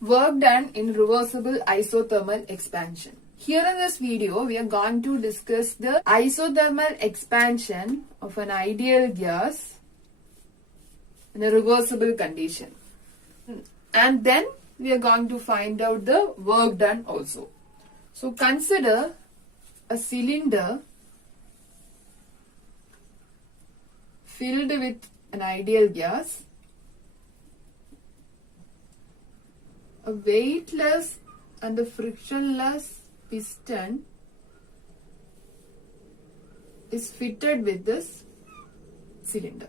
Work done in reversible isothermal expansion. Here in this video, we are going to discuss the isothermal expansion of an ideal gas in a reversible condition. And then we are going to find out the work done also. So consider a cylinder filled with an ideal gas, a weightless and a frictionless piston is fitted with this cylinder.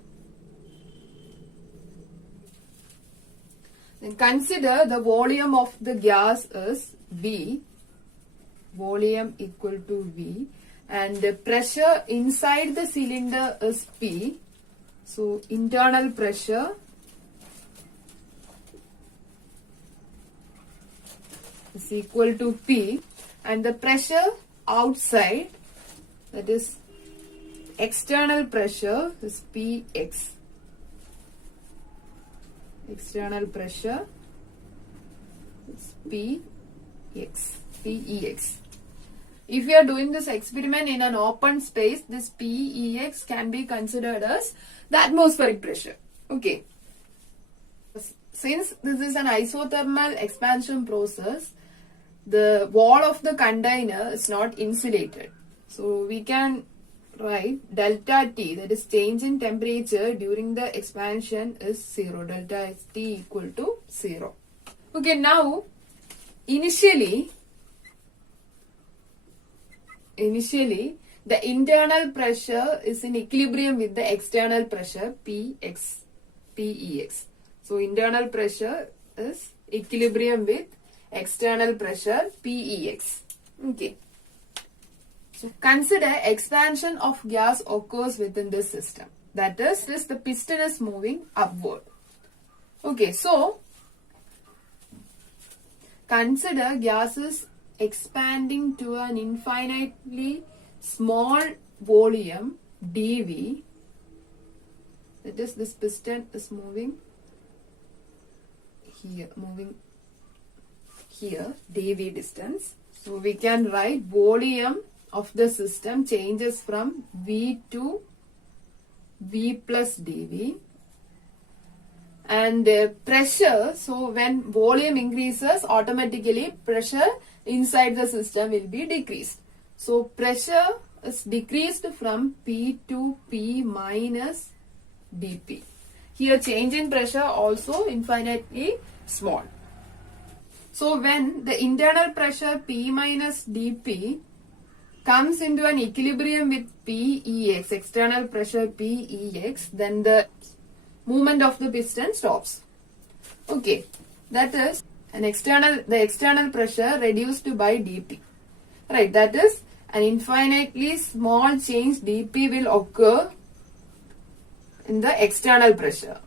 Then consider the volume of the gas is V, volume equal to V, and the pressure inside the cylinder is P. So internal pressure is equal to P, and the pressure outside, that is external pressure, is Px. External pressure is Px. If you are doing this experiment in an open space, this Pex can be considered as the atmospheric pressure. Okay. Since this is an isothermal expansion process, the wall of the container is not insulated. So we can write delta T, that is change in temperature during the expansion, is 0. Delta T equal to 0. Okay, now initially the internal pressure is in equilibrium with the external pressure Pex. So internal pressure is equilibrium with external pressure Pex. Okay. So consider expansion of gas occurs within this system. That is, the piston is moving upward. Okay, so consider gases expanding to an infinitely small volume dV. That is, this piston is moving here, dV distance. So we can write volume of the system changes from V to V plus dV. And pressure, so when volume increases, automatically pressure inside the system will be decreased. So pressure is decreased from P to P minus dP. Here change in pressure also infinitely small. So when the internal pressure P minus dP comes into an equilibrium with Pex, external pressure Pex, then the movement of the piston stops. Okay, that is the external pressure reduced by dP. Right, that is an infinitely small change dP will occur in the external pressure.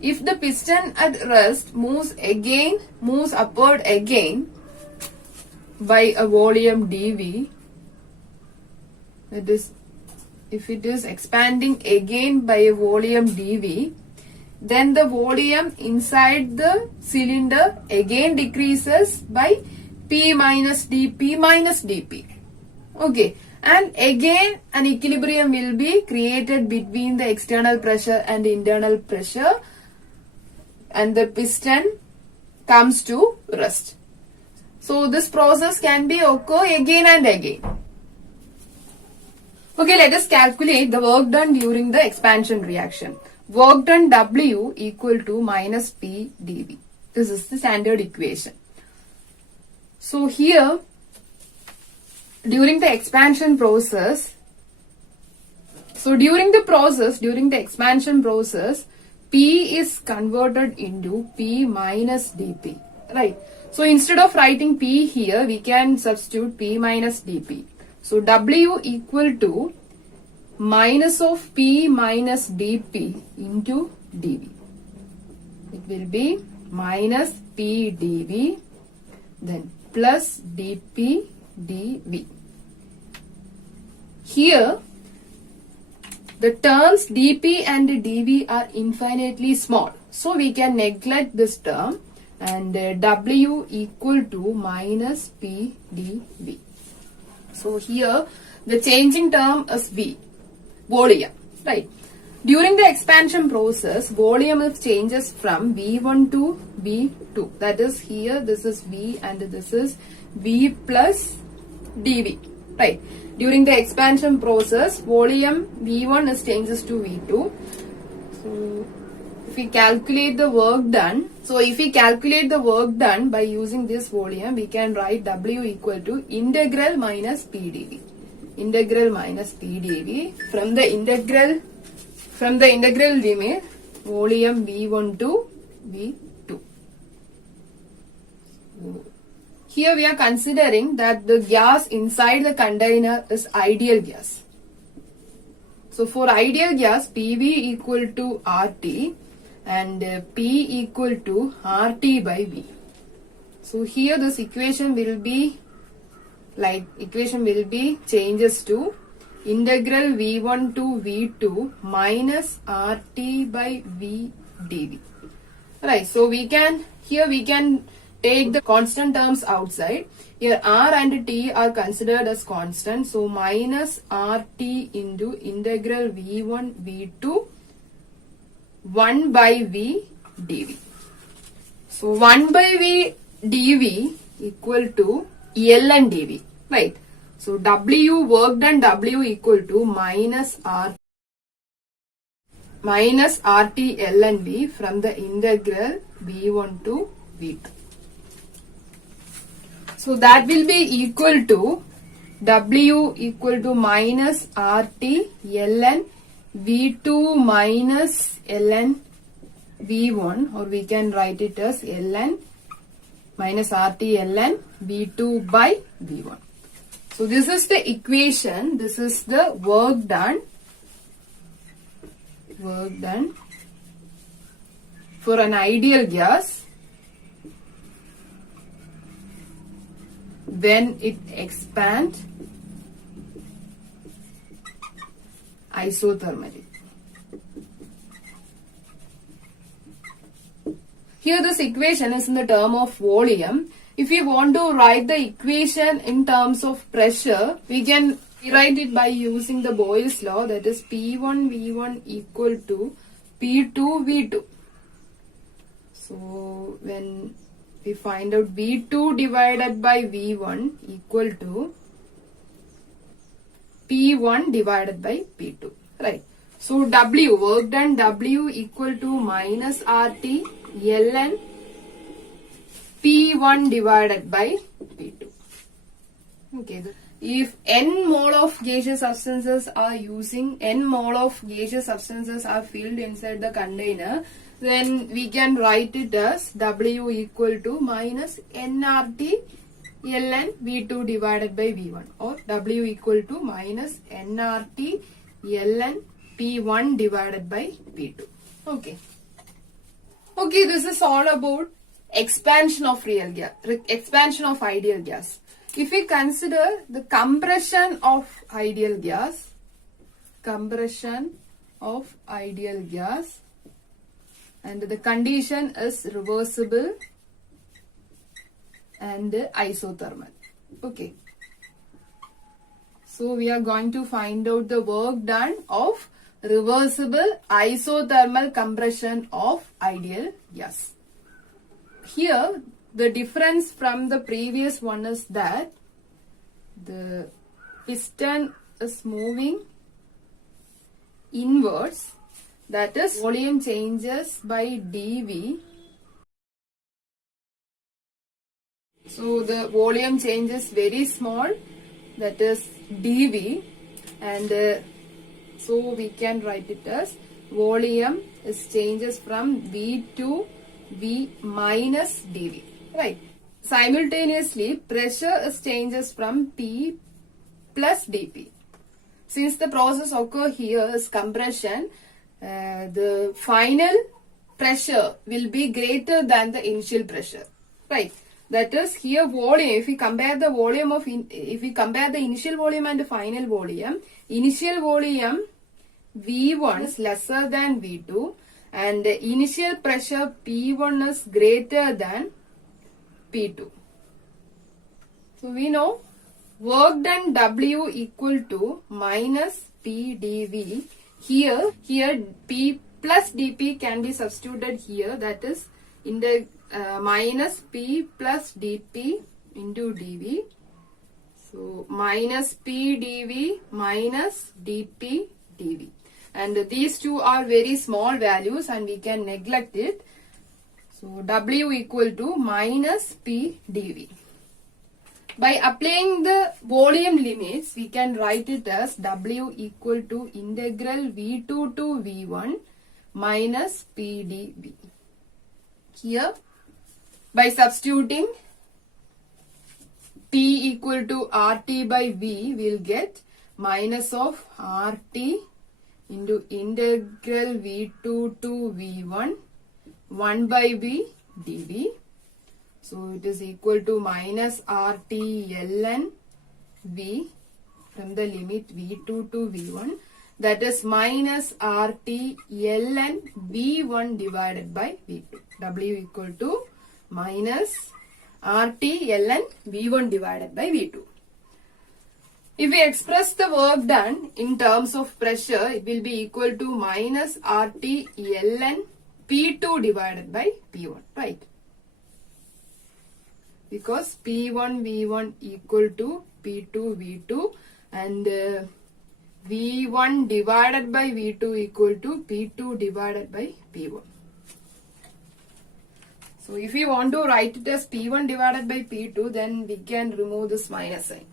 If the piston at rest moves upward again by a volume dV, that is, if it is expanding again by a volume dV, then the volume inside the cylinder again decreases by P minus dP. Okay, and again an equilibrium will be created between the external pressure and internal pressure, and the piston comes to rest. So this process can be occur again and again. Okay, let us calculate the work done during the expansion reaction. Work done W equal to minus P dV. This is the standard equation. So here, during the expansion process, during the expansion process, P is converted into P minus dP. Right. So instead of writing P here, we can substitute P minus dP. So W equal to minus of P minus dP into dV. It will be minus P dV, then plus dP dV. Here, the terms dP and dV are infinitely small. So we can neglect this term and W equal to minus P dV. So here the changing term is V, volume, right? During the expansion process, volume changes from V1 to V2. That is here this is V and this is V plus dV, right? During the expansion process, volume V1 changes to V2. So if we calculate the work done, by using this volume, we can write W equal to integral minus P dV. Integral minus P dV from the integral limit volume V1 to V2. Here we are considering that the gas inside the container is ideal gas. So for ideal gas, PV equal to RT and P equal to RT by V. So here this equation will be changes to integral V1 to V2 minus RT by V dV. Right, so we can take the constant terms outside. Here R and T are considered as constant. So minus RT into integral V1 V2 1 by V dV. So 1 by V dV equal to ln dV, right? So W work done W equal to minus RT ln V from the integral V1 to V2. So that will be equal to W equal to minus RT ln V2 minus ln V1, or we can write it as ln minus RT ln V2 by V1. So this is the equation. This is the work done for an ideal gas when it expands isothermally. Here this equation is in the term of volume. If we want to write the equation in terms of pressure, we can rewrite it by using the Boyle's law, that is P1 V1 equal to P2 V2. So when we find out V2 divided by V1 equal to P1 divided by P2, right? So W, work done W equal to minus RT ln P1 divided by P2. Okay. If n mole of gaseous substances are filled inside the container, then we can write it as W equal to minus nRT ln V2 divided by V1, or W equal to minus nRT ln P1 divided by P2. Okay. Okay, this is all about expansion of ideal gas. If we consider the compression of ideal gas, and the condition is reversible and isothermal. Okay. So we are going to find out the work done of reversible isothermal compression of ideal gas. Here the difference from the previous one is that the piston is moving inwards, that is volume changes by dV. So the volume change is very small, that is dV, and so we can write it as volume is changes from V to V minus dV, right? Simultaneously, pressure is changes from P plus dP. Since the process occur here is compression, the final pressure will be greater than the initial pressure, right? That is here volume. If we compare the initial volume and the final volume, initial volume V1 is lesser than V2, and the initial pressure P1 is greater than P2. So we know work done W equal to minus P dV. Here P plus dP can be substituted here, that is in the minus P plus dP into dV. So minus P dV minus dP dV. And these two are very small values and we can neglect it. So W equal to minus P dV. By applying the volume limits, we can write it as W equal to integral V2 to V1 minus P dV. Here, by substituting P equal to RT by V, we will get minus of RT into integral V2 to V1 1 by V dV. So it is equal to minus RT ln V from the limit V2 to V1, that is minus RT ln V1 divided by V2. W equal to minus RT ln V1 divided by V2. If we express the work done in terms of pressure, it will be equal to minus RT ln P2 divided by P1, right? Because P1 V1 equal to P2 V2 and V1 divided by V2 equal to P2 divided by P1. So if you want to write it as P1 divided by P2, then we can remove this minus sign.